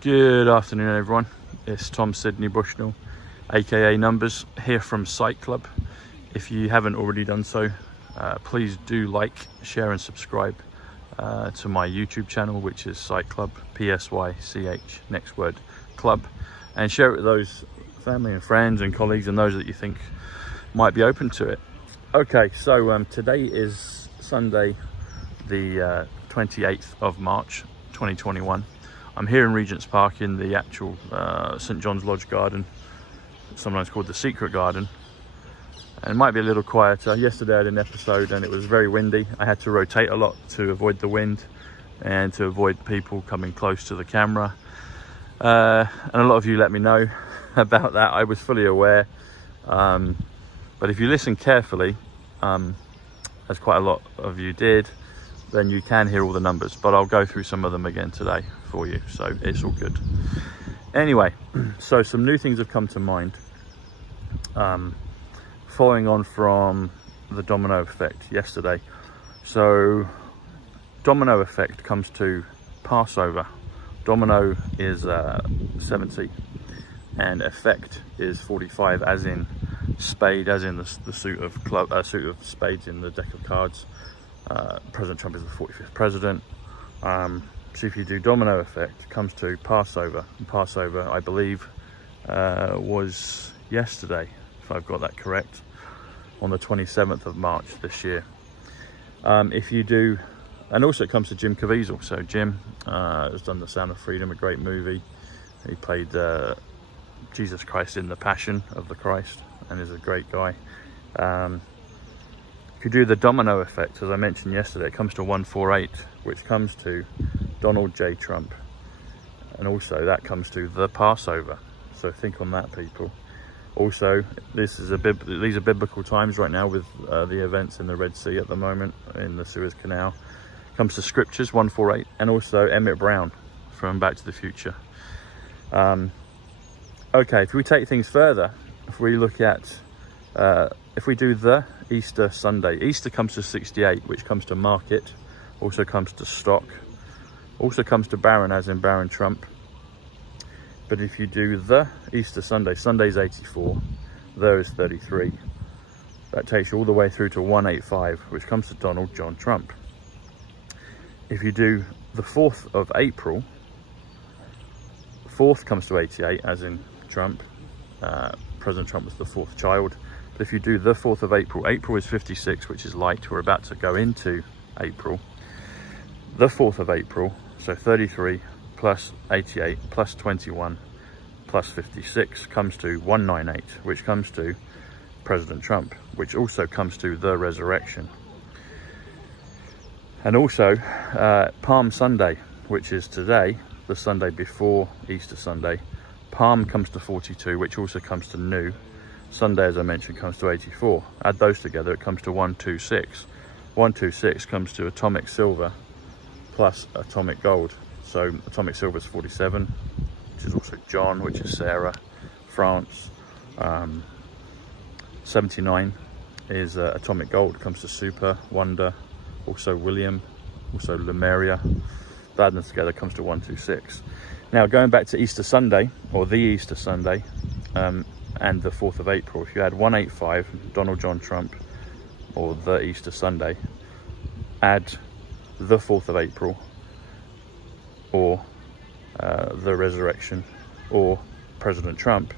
Good afternoon, everyone. It's Tom Sydney Bushnell, aka Numbers, here from Sight Club. If you haven't already done so, please do like, share and subscribe to my YouTube channel, which is Sight Club, PSYCH, next word, club, and share it with those family and friends and colleagues and those that you think might be open to it. Okay, so today is Sunday, the 28th of March 2021. I'm here in Regent's Park in the actual St John's Lodge garden, sometimes called the Secret Garden, and it might be a little quieter. Yesterday I had an episode and it was very windy. I had to rotate a lot to avoid the wind and to avoid people coming close to the camera, and a lot of you let me know about that. I was fully aware, but if you listen carefully, as quite a lot of you did, then you can hear all the numbers, but I'll go through some of them again today for you, so it's all good. Anyway, so some new things have come to mind, following on from the domino effect yesterday. So domino effect comes to Passover. Domino is 70 and effect is 45, as in spade, as in the suit of suit of spades in the deck of cards. President Trump is the 45th president. So if you do domino effect, it comes to Passover. And Passover, I believe, was yesterday, if I've got that correct, on the 27th of March this year. If you do, and also it comes to Jim Caviezel. So Jim has done The Sound of Freedom, a great movie. He played Jesus Christ in The Passion of the Christ, and is a great guy. If you do the domino effect, as I mentioned yesterday, it comes to 148, which comes to Donald J. Trump, and also that comes to the Passover. So think on that, people. Also, these are biblical times right now with the events in the Red Sea at the moment, in the Suez Canal. Comes to Scriptures 148, and also Emmett Brown from Back to the Future. Okay, if we take things further, if we look at if we do the Easter Sunday, Easter comes to 68, which comes to market, also comes to stock, also comes to Baron, as in Baron Trump. But if you do the Easter Sunday, Sunday's 84, there is 33. That takes you all the way through to 185, which comes to Donald John Trump. If you do the 4th of April, 4th comes to 88, as in Trump. President Trump was the 4th child. But if you do the 4th of April, April is 56, which is light. We're about to go into April. The 4th of April, so 33 plus 88 plus 21 plus 56 comes to 198, which comes to President Trump, which also comes to the resurrection. And also Palm Sunday, which is today, the Sunday before Easter Sunday. Palm comes to 42, which also comes to new. Sunday, as I mentioned, comes to 84. Add those together, it comes to 126. 126 comes to atomic silver plus atomic gold. So atomic silver is 47, which is also John, which is Sarah, France. 79 is atomic gold, comes to super, wonder, also William, also Lemuria. Add them together comes to 126. Now, going back to Easter Sunday, or the Easter Sunday, and the 4th of April, if you add 185, Donald John Trump, or the Easter Sunday, add the 4th of April, or the resurrection, or President Trump,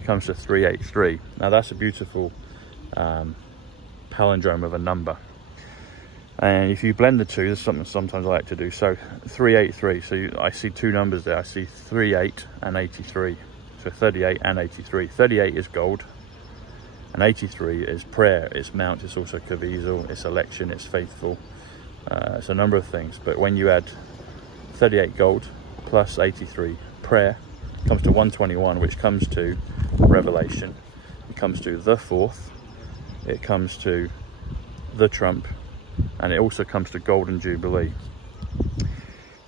it comes to 383. Now, that's a beautiful palindrome of a number. And if you blend the two, there's something sometimes I like to do. So 383, so I see two numbers there. I see 38 and 83. So 38 and 83. 38 is gold, and 83 is prayer, it's mount, it's also Caviezel, it's election, it's faithful. It's a number of things. But when you add 38 gold plus 83 prayer, it comes to 121, which comes to Revelation. It comes to the 4th. It comes to the Trump. And it also comes to Golden Jubilee.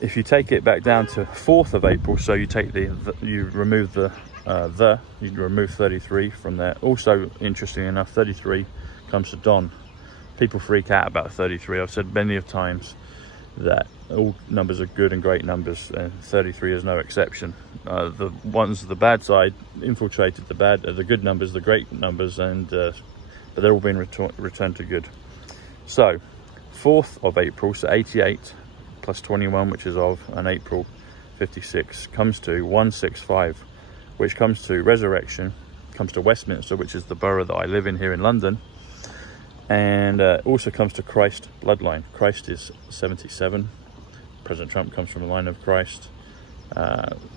If you take it back down to 4th of April, so you take you remove you remove 33 from there. Also, interestingly enough, 33 comes to Don. People freak out about 33. I've said many of times that all numbers are good and great numbers, and 33 is no exception. The ones the bad side infiltrated the good numbers, the great numbers, and but they're all being returned to good. So 4th of April, so 88 plus 21, which is of, and April 56 comes to 165, which comes to resurrection, comes to Westminster, which is the borough that I live in here in London, and also comes to Christ bloodline. Christ is 77. President Trump comes from the line of Christ.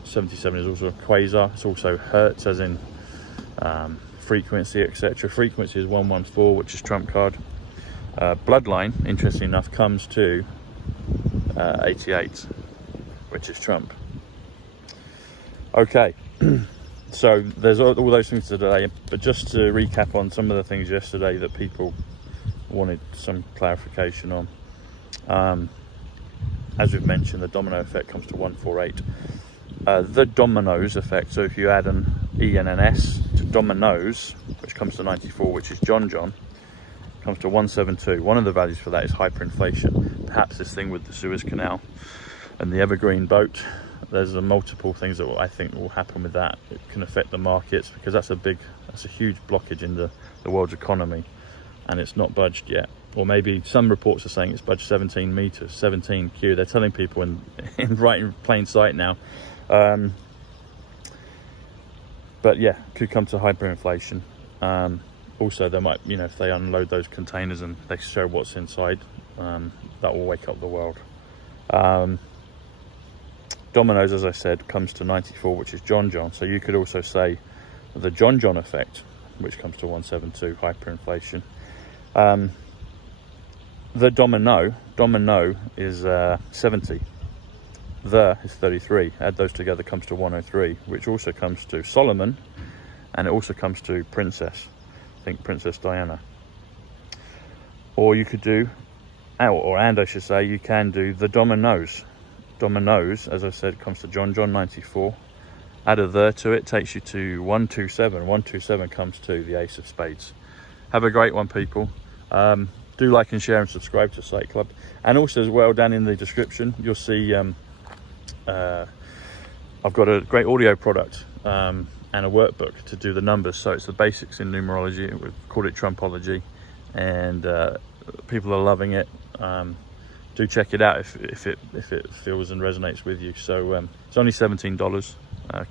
77 is also a quasar. It's also hertz, as in frequency, etc. Frequency is 114, which is Trump card. Bloodline, interestingly enough, comes to 88, which is Trump. Okay. So there's all those things today, but just to recap on some of the things yesterday that people wanted some clarification on. As we've mentioned, the domino effect comes to 148. The dominoes effect, so if you add an E and an S to dominoes, which comes to 94, which is John, comes to 172. One of the values for that is hyperinflation. Perhaps this thing with the Suez Canal and the Evergreen boat, there's multiple things that I think will happen with that. It can affect the markets, because that's a huge blockage in the world's economy, and it's not budged yet. Or maybe some reports are saying it's budged 17 meters, 17 Q. They're telling people right in plain sight now. But yeah, could come to hyperinflation. Also, they might, if they unload those containers and they show what's inside, that will wake up the world. Dominoes, as I said, comes to 94, which is John. So you could also say the John effect, which comes to 172, hyperinflation. The domino is 70. The is 33. Add those together comes to 103, which also comes to Solomon, and it also comes to Princess. Think Princess Diana. Or you could do, and I should say, you can do the dominoes. Dominoes, as I said, comes to John 94. Add a the to it, takes you to 127. 127 comes to the Ace of Spades. Have a great one, people. Do like and share and subscribe to Sight Club. And also as well, down in the description, you'll see I've got a great audio product and a workbook to do the numbers. So it's the basics in numerology. We've called it Trumpology, and people are loving it. Do check it out if it feels and resonates with you. So it's only $17.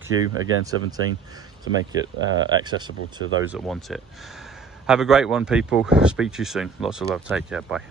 Q, again, 17, to make it accessible to those that want it. Have a great one, people. Speak to you soon. Lots of love. Take care. Bye.